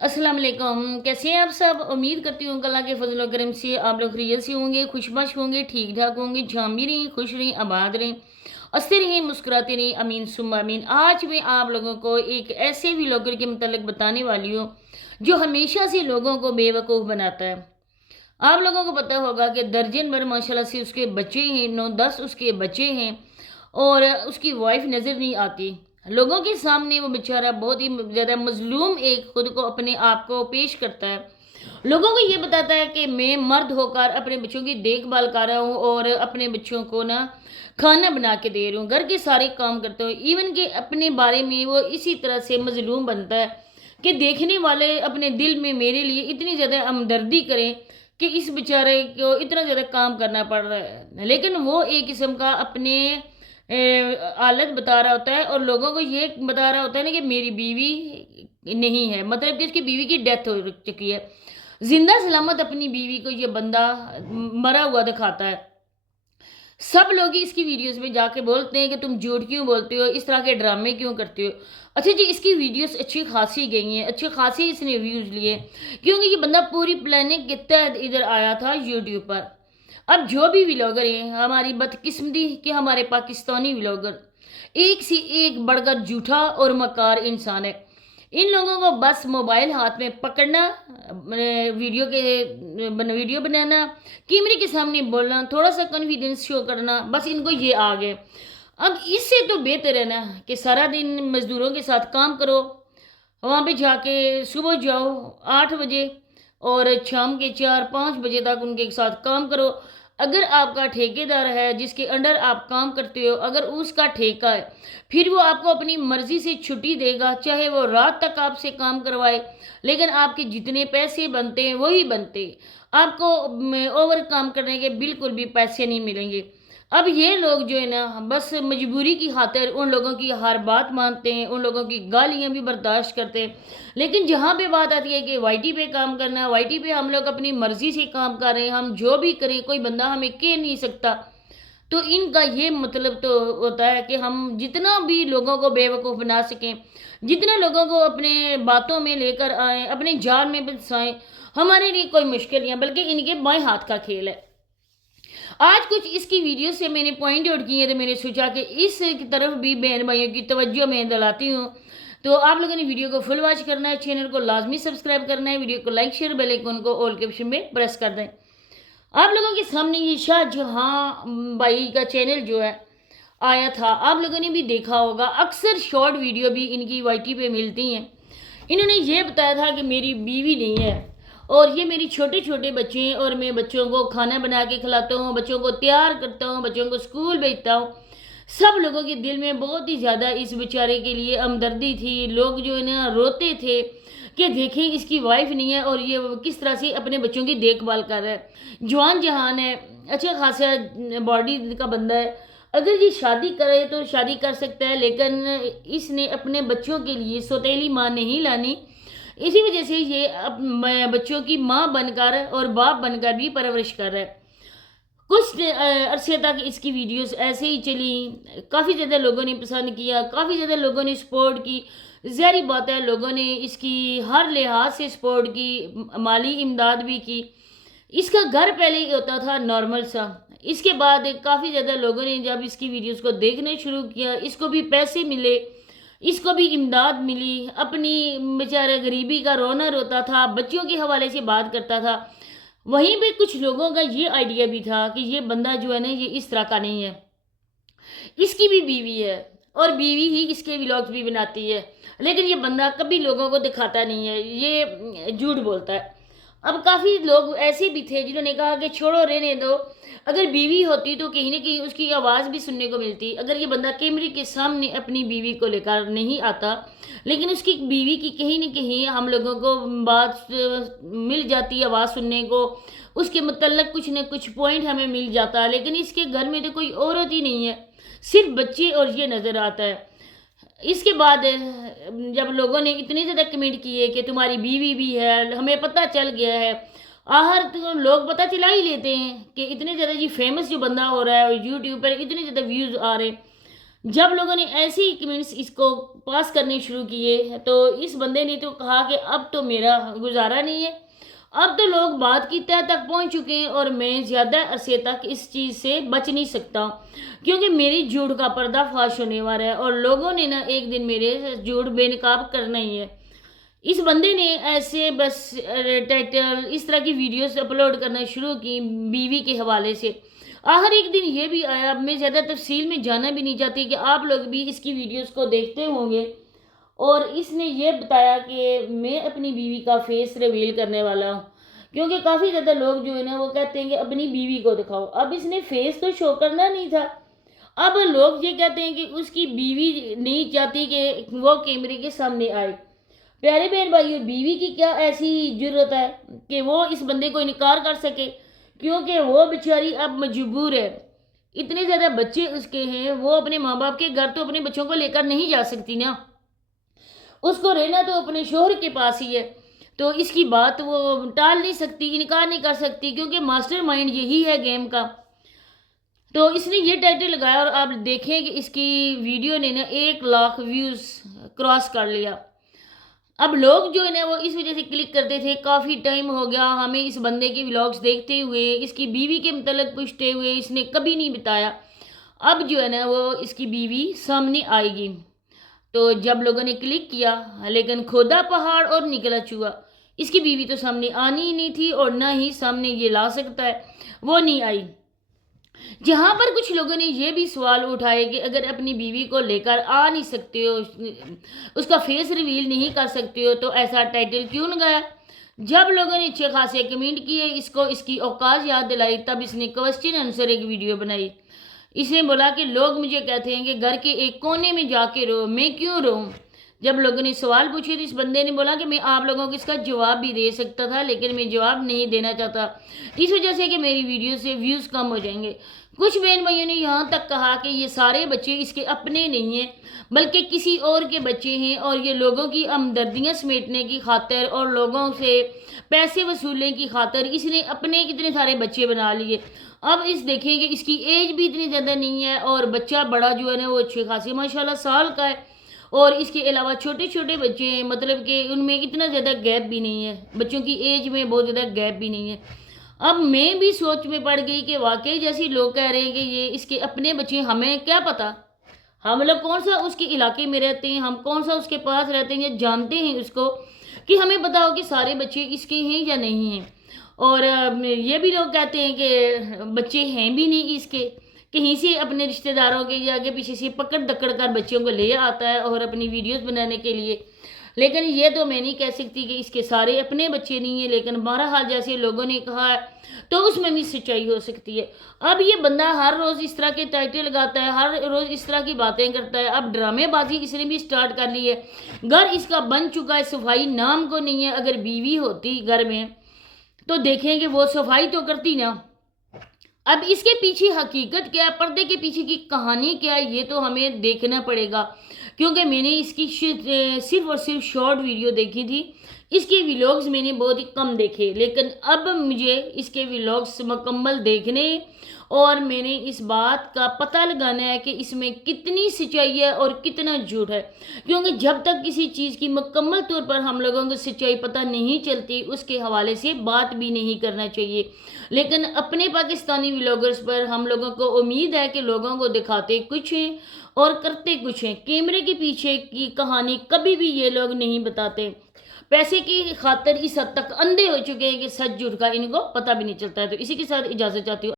अस्सलाम वालेकुम। कैसे हैं आप सब? उम्मीद करती हूँ कि अल्लाह के फजल और करम से आप लोग खैरियत से होंगे, खुशबश होंगे, ठीक ठाक होंगे, जहाँ भी रहें खुश रहें, आबाद रहें, हंसते रहें, मुस्कुराते रहें। अमीन सुम्मा अमीन। आज मैं आप लोगों को एक ऐसे व्लॉगर के मतलब बताने वाली हूँ जो हमेशा से लोगों को बेवकूफ़ बनाता है। आप लोगों को पता होगा कि दर्जन भर माशाल्लाह से उसके बच्चे हैं, 9-10 उसके बच्चे हैं और उसकी वाइफ नज़र नहीं आती। लोगों के सामने वो बेचारा बहुत ही ज़्यादा मज़लूम एक खुद को अपने आप को पेश करता है। लोगों को ये बताता है कि मैं मर्द होकर अपने बच्चों की देखभाल कर रहा हूँ और अपने बच्चों को ना खाना बना के दे रहा हूँ, घर के सारे काम करता हूँ। इवन कि अपने बारे में वो इसी तरह से मज़लूम बनता है कि देखने वाले अपने दिल में मेरे लिए इतनी ज़्यादा हमदर्दी करें कि इस बेचारे को इतना ज़्यादा काम करना पड़ रहा है। लेकिन वो एक किस्म का अपने हालत बता रहा होता है और लोगों को ये बता रहा होता है ना कि मेरी बीवी नहीं है, मतलब कि उसकी बीवी की डेथ हो चुकी है। जिंदा सलामत अपनी बीवी को ये बंदा मरा हुआ दिखाता है। सब लोग ही इसकी वीडियोस में जाके बोलते हैं कि तुम झूठ क्यों बोलते हो, इस तरह के ड्रामे क्यों करते हो। अच्छा जी, इसकी वीडियोस अच्छी खासी गई हैं, अच्छे खासे इसने व्यूज़ लिए, क्योंकि ये बंदा पूरी प्लानिंग के तहत इधर आया था यूट्यूब पर। अब जो भी व्लॉगर हैं, हमारी बदकिस्मती कि हमारे पाकिस्तानी व्लॉगर एक से एक बढ़कर झूठा और मकार इंसान है। इन लोगों को बस मोबाइल हाथ में पकड़ना, वीडियो बनाना, कैमरे के सामने बोलना, थोड़ा सा कॉन्फिडेंस शो करना, बस इनको ये आ गए। अब इससे तो बेहतर है ना कि सारा दिन मजदूरों के साथ काम करो, वहाँ पे जाके सुबह जाओ 8 बजे और शाम के 4-5 बजे तक उनके साथ काम करो। अगर आपका ठेकेदार है जिसके अंडर आप काम करते हो, अगर उसका ठेका है, फिर वो आपको अपनी मर्जी से छुट्टी देगा, चाहे वो रात तक आपसे काम करवाए, लेकिन आपके जितने पैसे बनते हैं वही बनते हैं। आपको ओवर काम करने के बिल्कुल भी पैसे नहीं मिलेंगे। अब ये लोग जो है ना बस मजबूरी की खातिर उन लोगों की हर बात मानते हैं, उन लोगों की गालियाँ भी बर्दाश्त करते हैं। लेकिन जहाँ पे बात आती है कि वाईटी पे काम करना है, वाईटी पे हम लोग अपनी मर्जी से काम कर रहे हैं, हम जो भी करें कोई बंदा हमें कह नहीं सकता। तो इनका ये मतलब तो होता है कि हम जितना भी लोगों को बेवकूफ़ बना सकें, जितने लोगों को अपने बातों में लेकर आए, अपने जाल में फंसाएं, हमारे लिए कोई मुश्किल नहीं है, बल्कि इनके बाएं हाथ का खेल है। आज कुछ इसकी वीडियो से मैंने पॉइंट आउट किए, तो मैंने सोचा कि इस तरफ भी बहन भाइयों की तवज्जो मैं दिलाती हूँ। तो आप लोगों ने वीडियो को फुल वॉच करना है, चैनल को लाजमी सब्सक्राइब करना है, वीडियो को लाइक शेयर बेल आइकन को ऑल के ऑप्शन में प्रेस कर दें। आप लोगों के सामने ये शाहजहां भाई का चैनल जो है आया था, आप लोगों ने भी देखा होगा। अक्सर शॉर्ट वीडियो भी इनकी वाईटी पे मिलती हैं। इन्होंने ये बताया था कि मेरी बीवी नहीं है और ये मेरी छोटे छोटे बच्चे हैं और मैं बच्चों को खाना बना के खिलाता हूँ, बच्चों को तैयार करता हूँ, बच्चों को स्कूल भेजता हूँ। सब लोगों के दिल में बहुत ही ज़्यादा इस बेचारे के लिए हमदर्दी थी। लोग जो है ना रोते थे कि देखें इसकी वाइफ नहीं है और ये किस तरह से अपने बच्चों की देखभाल कर रहा है। जवान जहान है, अच्छा खासा बॉडी का बंदा है, अगर ये शादी करे तो शादी कर सकता है, लेकिन इसने अपने बच्चों के लिए सौतेली माँ नहीं लानी। इसी वजह से ये बच्चों की माँ बनकर और बाप बनकर भी परवरिश कर रहा है। कुछ अरसे तक इसकी वीडियोस ऐसे ही चली, काफ़ी ज़्यादा लोगों ने पसंद किया, काफ़ी ज़्यादा लोगों ने सपोर्ट की। ज़ाहिर बात है लोगों ने इसकी हर लिहाज से सपोर्ट की, माली इमदाद भी की। इसका घर पहले ही होता था नॉर्मल सा। इसके बाद काफ़ी ज़्यादा लोगों ने जब इसकी वीडियोस को देखना शुरू किया, इसको भी पैसे मिले, इसको भी इमदाद मिली, अपनी बेचारा गरीबी का रोना रोता था, बच्चों के हवाले से बात करता था। वहीं पे कुछ लोगों का ये आइडिया भी था कि ये बंदा जो है ना ये इस तरह का नहीं है, इसकी भी बीवी है और बीवी ही इसके व्लॉग्स भी बनाती है, लेकिन ये बंदा कभी लोगों को दिखाता नहीं है, ये झूठ बोलता है। अब काफ़ी लोग ऐसे भी थे जिन्होंने कहा कि छोड़ो रहने दो, अगर बीवी होती तो कहीं ना कहीं उसकी आवाज़ भी सुनने को मिलती। अगर ये बंदा कैमरे के सामने अपनी बीवी को लेकर नहीं आता, लेकिन उसकी बीवी की कहीं ना कहीं हम लोगों को बात मिल जाती, आवाज़ सुनने को, उसके मतलब कुछ न कुछ पॉइंट हमें मिल जाता। लेकिन इसके घर में तो कोई औरत ही नहीं है, सिर्फ बच्चे और ये नज़र आता है। इसके बाद जब लोगों ने इतने ज़्यादा कमेंट किए कि तुम्हारी बीवी भी है, हमें पता चल गया है। आहर तो लोग पता चला ही लेते हैं कि इतने ज़्यादा जी फेमस जो बंदा हो रहा है और यूट्यूब पर इतने ज़्यादा व्यूज़ आ रहे हैं। جب لوگوں نے ایسے ہی کمنٹس اس کو پاس کرنے شروع کیے تو اس بندے نے تو کہا کہ اب تو میرا گزارا نہیں ہے، اب تو لوگ بات کی تہہ تک پہنچ چکے ہیں اور میں زیادہ عرصے تک اس چیز سے بچ نہیں سکتا کیونکہ میری جھوٹ کا پردہ فاش ہونے والا ہے اور لوگوں نے نا ایک دن میرے جھوٹ بے نقاب کرنا ہی ہے۔ اس بندے نے ایسے بس ٹائٹل اس طرح کی ویڈیوز اپلوڈ کرنا شروع کی بیوی کے حوالے سے۔ آخر ایک دن یہ بھی آیا، اب میں زیادہ تفصیل میں جانا بھی نہیں چاہتی کہ آپ لوگ بھی اس کی ویڈیوز کو دیکھتے ہوں گے، اور اس نے یہ بتایا کہ میں اپنی بیوی کا فیس ریویل کرنے والا ہوں کیونکہ کافی زیادہ لوگ جو ہے نا وہ کہتے ہیں کہ اپنی بیوی کو دکھاؤ۔ اب اس نے فیس تو شو کرنا نہیں تھا، اب لوگ یہ کہتے ہیں کہ اس کی بیوی نہیں چاہتی کہ وہ کیمرے کے سامنے آئے۔ پیارے بہن بھائیو، بیوی کی کیا ایسی جرت ہے کہ وہ اس بندے کو انکار کر سکے، کیونکہ وہ بیچاری اب مجبور ہے، اتنے زیادہ بچے اس کے ہیں، وہ اپنے ماں باپ کے گھر تو اپنے بچوں کو لے کر نہیں جا سکتی نا، اس کو رہنا تو اپنے شوہر کے پاس ہی ہے، تو اس کی بات وہ ٹال نہیں سکتی، انکار نہیں کر سکتی کیونکہ ماسٹر مائنڈ یہی ہے گیم کا۔ تو اس نے یہ ٹائٹل لگایا اور آپ دیکھیں کہ اس کی ویڈیو نے نا 1 لاکھ ویوز کراس کر لیا۔ اب لوگ جو ہے نا وہ اس وجہ سے کلک کرتے تھے، کافی ٹائم ہو گیا ہمیں اس بندے کے ولاگز دیکھتے ہوئے، اس کی بیوی کے متعلق پوچھتے ہوئے، اس نے کبھی نہیں بتایا، اب جو ہے نا وہ اس کی بیوی سامنے آئے گی۔ تو جب لوگوں نے کلک کیا، لیکن کھودا پہاڑ اور نکلا چوہا، اس کی بیوی تو سامنے آنی ہی نہیں تھی اور نہ ہی سامنے یہ لا سکتا ہے، وہ نہیں آئی۔ جہاں پر کچھ لوگوں نے یہ بھی سوال اٹھائے کہ اگر اپنی بیوی کو لے کر آ نہیں سکتے ہو، اس کا فیس ریویل نہیں کر سکتے ہو، تو ایسا ٹائٹل کیوں لگایا؟ جب لوگوں نے اچھے خاصے کمنٹ کیے، اس کو اس کی اوقات یاد دلائی، تب اس نے کوسچن آنسر ایک ویڈیو بنائی۔ اس نے بولا کہ لوگ مجھے کہتے ہیں کہ گھر کے ایک کونے میں جا کے رو، میں کیوں رہوں؟ جب لوگوں نے سوال پوچھے تو اس بندے نے بولا کہ میں آپ لوگوں کو اس کا جواب بھی دے سکتا تھا، لیکن میں جواب نہیں دینا چاہتا اس وجہ سے کہ میری ویڈیو سے ویوز کم ہو جائیں گے۔ کچھ بہن بھائیوں نے یہاں تک کہا کہ یہ سارے بچے اس کے اپنے نہیں ہیں بلکہ کسی اور کے بچے ہیں، اور یہ لوگوں کی ہمدردیاں سمیٹنے کی خاطر اور لوگوں سے پیسے وصولنے کی خاطر اس نے اپنے اتنے سارے بچے بنا لیے۔ اب اس دیکھیں کہ اس کی ایج بھی اتنی زیادہ نہیں ہے اور بچہ بڑا جو ہے نا وہ اچھے خاصے ماشاءاللہ سال کا ہے، اور اس کے علاوہ چھوٹے چھوٹے بچے ہیں، مطلب کہ ان میں اتنا زیادہ گیپ بھی نہیں ہے، بچوں کی ایج میں بہت زیادہ گیپ بھی نہیں ہے۔ اب میں بھی سوچ میں پڑ گئی کہ واقعی جیسی لوگ کہہ رہے ہیں کہ یہ اس کے اپنے بچے، ہمیں کیا پتا، ہم لوگ کون سا اس کے علاقے میں رہتے ہیں، ہم کون سا اس کے پاس رہتے ہیں یا جانتے ہیں اس کو کہ ہمیں پتا ہو کہ سارے بچے اس کے ہیں یا نہیں ہیں۔ اور یہ بھی لوگ کہتے ہیں کہ بچے ہیں بھی نہیں اس کے، کہیں سے اپنے رشتہ داروں کے یا آگے پیچھے سے پکڑ دکڑ کر بچوں کو لے آتا ہے اور اپنی ویڈیوز بنانے کے لیے، لیکن یہ تو میں نہیں کہہ سکتی کہ اس کے سارے اپنے بچے نہیں ہیں، لیکن بہرحال جیسے لوگوں نے کہا ہے تو اس میں بھی سچائی ہو سکتی ہے۔ اب یہ بندہ ہر روز اس طرح کے ٹائٹل لگاتا ہے، ہر روز اس طرح کی باتیں کرتا ہے، اب ڈرامے بازی اس نے بھی سٹارٹ کر لی ہے۔ گھر اس کا بن چکا ہے، صفائی نام کو نہیں ہے، اگر بیوی ہوتی گھر میں تو دیکھیں کہ وہ صفائی تو کرتی نا۔ اب اس کے پیچھے حقیقت کیا ہے، پردے کے پیچھے کی کہانی کیا ہے، یہ تو ہمیں دیکھنا پڑے گا، کیونکہ میں نے اس کی صرف اور صرف شارٹ ویڈیو دیکھی تھی، اس کے ویلاگز میں نے بہت ہی کم دیکھے، لیکن اب مجھے اس کے ویلاگز مکمل دیکھنے اور میں نے اس بات کا پتہ لگانا ہے کہ اس میں کتنی سچائی ہے اور کتنا جھوٹ ہے، کیونکہ جب تک کسی چیز کی مکمل طور پر ہم لوگوں کو سچائی پتہ نہیں چلتی اس کے حوالے سے بات بھی نہیں کرنا چاہیے۔ لیکن اپنے پاکستانی ولاگرز پر ہم لوگوں کو امید ہے کہ لوگوں کو دکھاتے کچھ ہیں اور کرتے کچھ ہیں، کیمرے کے پیچھے کی کہانی کبھی بھی یہ لوگ نہیں بتاتے، پیسے کی خاطر اس حد تک اندھے ہو چکے ہیں کہ سچ جھوٹ کا ان کو پتہ بھی نہیں چلتا ہے۔ تو اسی کے ساتھ اجازت چاہتی ہوں۔